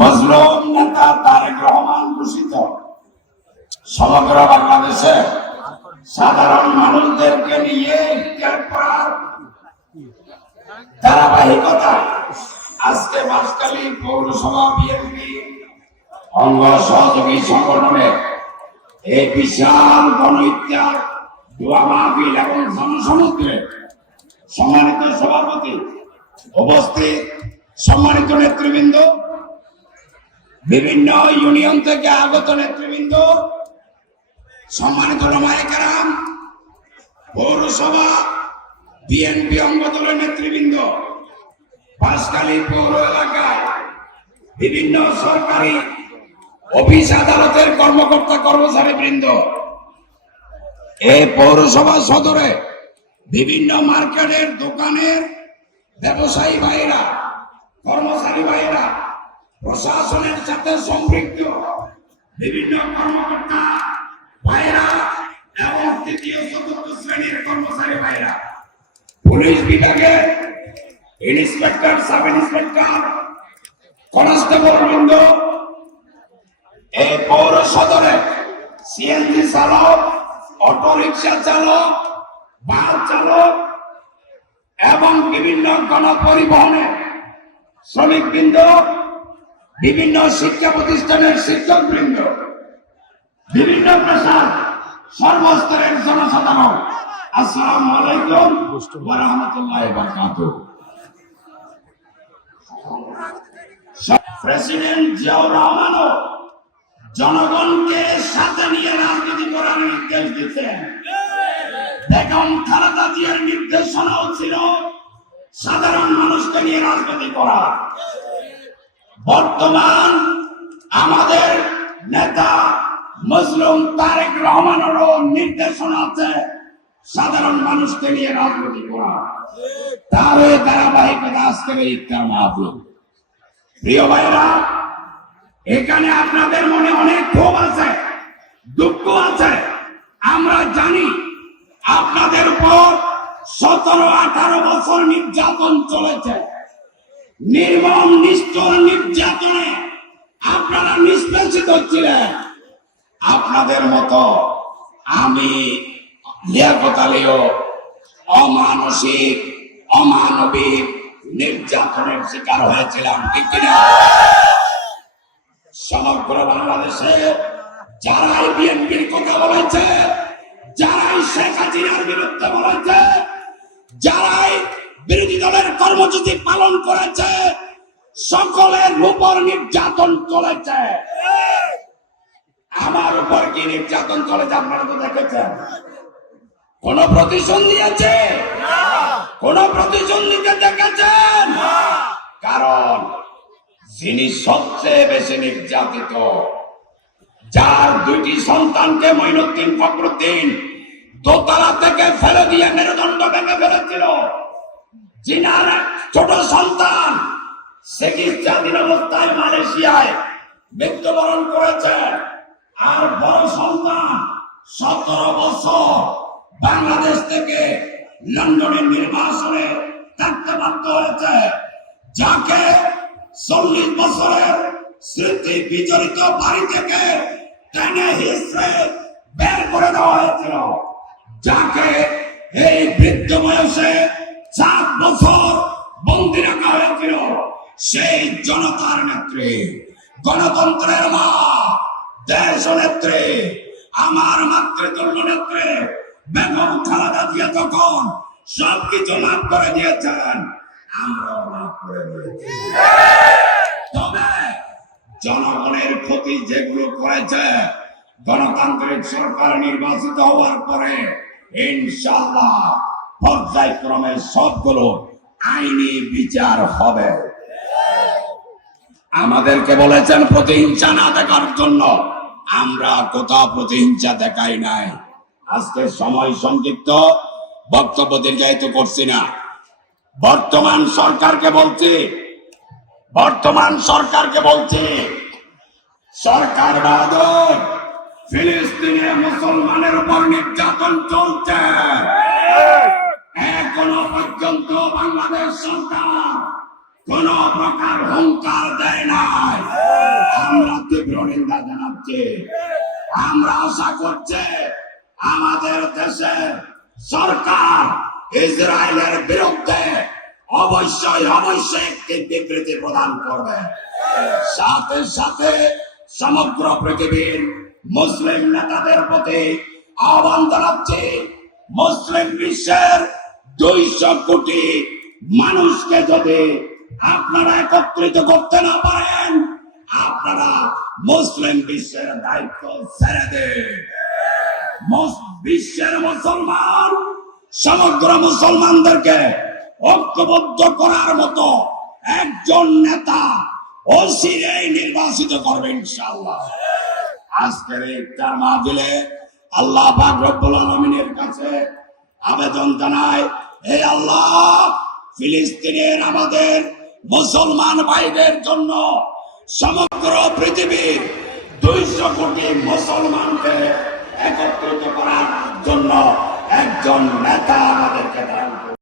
মজলুম নেতা তারেক রহমান ঘোষিত সমগ্র বাংলাদেশে সাধারণ মানুষদেরকে নিয়ে ইফতার করার ধারাবাহিকতা আজকে বাঁশখালী পৌরসভা বিএনপি অঙ্গ সহযোগী সংগঠনের এই বিশাল গণ ইফতার দোয়া মাহফিল এবং জনসমুদ্রে সম্মানিত সভাপতি, উপস্থিত সম্মানিত নেতৃবৃন্দ, বিভিন্ন ইউনিয়ন থেকে আগত নেতৃবৃন্দ, সম্মানিত ওলামায়ে কেরাম, পৌরসভা বিএনপি অঙ্গ দলের নেতৃবৃন্দ, বাঁশখালী পৌর এলাকায় বিভিন্ন সরকারি অফিস আদালতের কর্মকর্তা কর্মচারী বৃন্দ, এই পৌরসভা সদরে বিভিন্ন মার্কেটের দোকানের ব্যবসায়ী ভাইরা, কর্মচারী ভাইরা, প্রশাসনের সাথে সম্পৃক্ত বিভিন্ন কর্মকর্তা ভাইরা এবং তৃতীয় চতুর্থ শ্রেণীর কর্মচারী ভাইরা, পুলিশ বিভাগের ইন্সপেক্টর, সাব ইন্সপেক্টর, কনস্টেবল বৃন্দ, এই পৌর সদরে সিএনজি চালক, অটো রিক্সা চালক, বাস চালক এবং বিভিন্ন গণপরিবহনে শ্রমিক বৃন্দ, বিভিন্ন শিক্ষা প্রতিষ্ঠানের শিক্ষক বৃন্দ, বিভিন্ন পেশার সর্বস্তরের জনসাধারণ, আসসালামু আলাইকুম ওয়া রাহমাতুল্লাহি ওয়া বারাকাতুহু। প্রেসিডেন্ট জিয়াউর রহমানও জনগণকে সাথে নিয়ে রাজনীতি করার নির্দেশ দিচ্ছেন। বেগম খালেদা জিয়ার নির্দেশনাও ছিল সাধারণ মানুষকে নিয়ে রাজনীতি করা। বর্তমান আমাদের নেতা মজলুম তারেক রহমানেরও নির্দেশনা আছে সাধারণ মানুষকে নিয়ে রাজনীতি করা। তার এই ধারাবাহিকতা আজকের এই ইফতার মাহফিল। প্রিয় ভাইরা, এখানে আপনাদের মনে অনেক ক্ষোভ আছে, দুঃখ আছে। আমরা জানি আপনাদের উপর 17-18 বছর নির্যাতন চলেছে। নির্মম নিষ্ঠুর নির্যাতনে আপনারা নিষ্পেষিত ছিলেন। আপনাদের মতো আমি লিয়াকত আলীও অমানসিক, অমানবিক নির্যাতনের শিকার হয়েছিলাম, ঠিক কিনা? সমগ্র বাংলাদেশে যারাই বিএনপির কথা বলেছে, যারাই শেখ হাসিনার বিরুদ্ধে বলেছে, যারাই বিরোধী দলের কর্মসূচি পালন করেছে, সকলের উপর নির্যাতন চলেছে। আমার উপর কি নির্যাতন চলেছে আপনারা তো দেখেছেন। কোন প্রতিদ্বন্দ্বী আছে? কোন প্রতিদ্বন্দ্বীকে দেখেছেন? কারণ যিনি সবচেয়ে বেশি নির্যাতিত, যার 2টি সন্তানকে মঈনুদ্দিন ফখরুদ্দিন দোতলা থেকে ফেলে দিয়ে মেরুদণ্ড ভেঙে ফেলেছিল, যিনার ছোট সন্তান চিকিৎসাধীন অবস্থায় মালয়েশিয়ায় মৃত্যুবরণ করেছে, আর বড় সন্তান 17 বছর বাংলাদেশ থেকে লন্ডনের নির্বাসনে থাকতে বাধ্য হয়েছে, যাকে 40 বছরের স্মৃতি বিজড়িত বাড়ি থেকে টেনে হিসেবে বের করে দেওয়া হয়েছিল, যাকে এই বৃদ্ধ বয়সে 4 বছর বন্দী রাখা হয়েছিল, সেই জনতার নেত্রী, গণতন্ত্রের মা, দেশ নেত্রী, আমার মাতৃতুল্য নেত্রী বেগম খালেদা জিয়া তখন সবকিছু মাফ করে দিয়েছেন, আমরাও মাফ করে দিয়েছি। তবে জনগণের ক্ষতি যেগুলো করেছে, গণতান্ত্রিক সরকার নির্বাচিত হওয়ার পরে ইনশাআল্লাহ পর্যায়ক্রমে সবগুলো আইনি বিচার হবে। আমাদেরকে বলেছেন প্রতিহিংসা না দেখার জন্য, আমরা কোথাও প্রতিহিংসা দেখাই নাই। আজকে সময় সংক্ষিপ্ত, বক্তব্য দীর্ঘায়িত করছি না। বর্তমান সরকারকে বলছি, সরকার বাহাদুর, ফিলিস্তিনে মুসলমানের উপর নির্যাতন চলছে, এখনো পর্যন্ত বাংলাদেশ সরকার কোন প্রকার হুঙ্কার দেয় নাই। তীব্র নিন্দা জানাচ্ছি। আমরা আশা করছি আমাদের দেশের সরকার ইসরায়েলের বিরুদ্ধে অবশ্যই একটি বিবৃতি প্রদান করবে। সাথে সাথে সমগ্র পৃথিবীর মুসলিম নেতাদের প্রতি আহ্বান জানাচ্ছি, মুসলিম বিশ্বের 200 কোটি মানুষকে যদি আপনারা একত্রিত করতে না পারেন, আপনারা মুসলিম বিশ্বের দায়িত্ব ছেড়ে দিন। বিশ্বের মুসলমান সমগ্র মুসলমানদেরকে ঐক্যবদ্ধ করার মতো একজন নেতা অচিরেই নির্বাচিত করবে ইনশাআল্লাহ। আজকের এই ইফতার মাহফিলে আল্লাহ পাক রব্বুল আলামিনের কাছে আবেদন জানাই, হে আল্লাহ, ফিলিস্তিনের আমাদের মুসলমান ভাইদের জন্য সমগ্র পৃথিবীর 200 কোটি মুসলমানকে একত্রিত করার জন্য একজন নেতা আমাদেরকে দান করুন।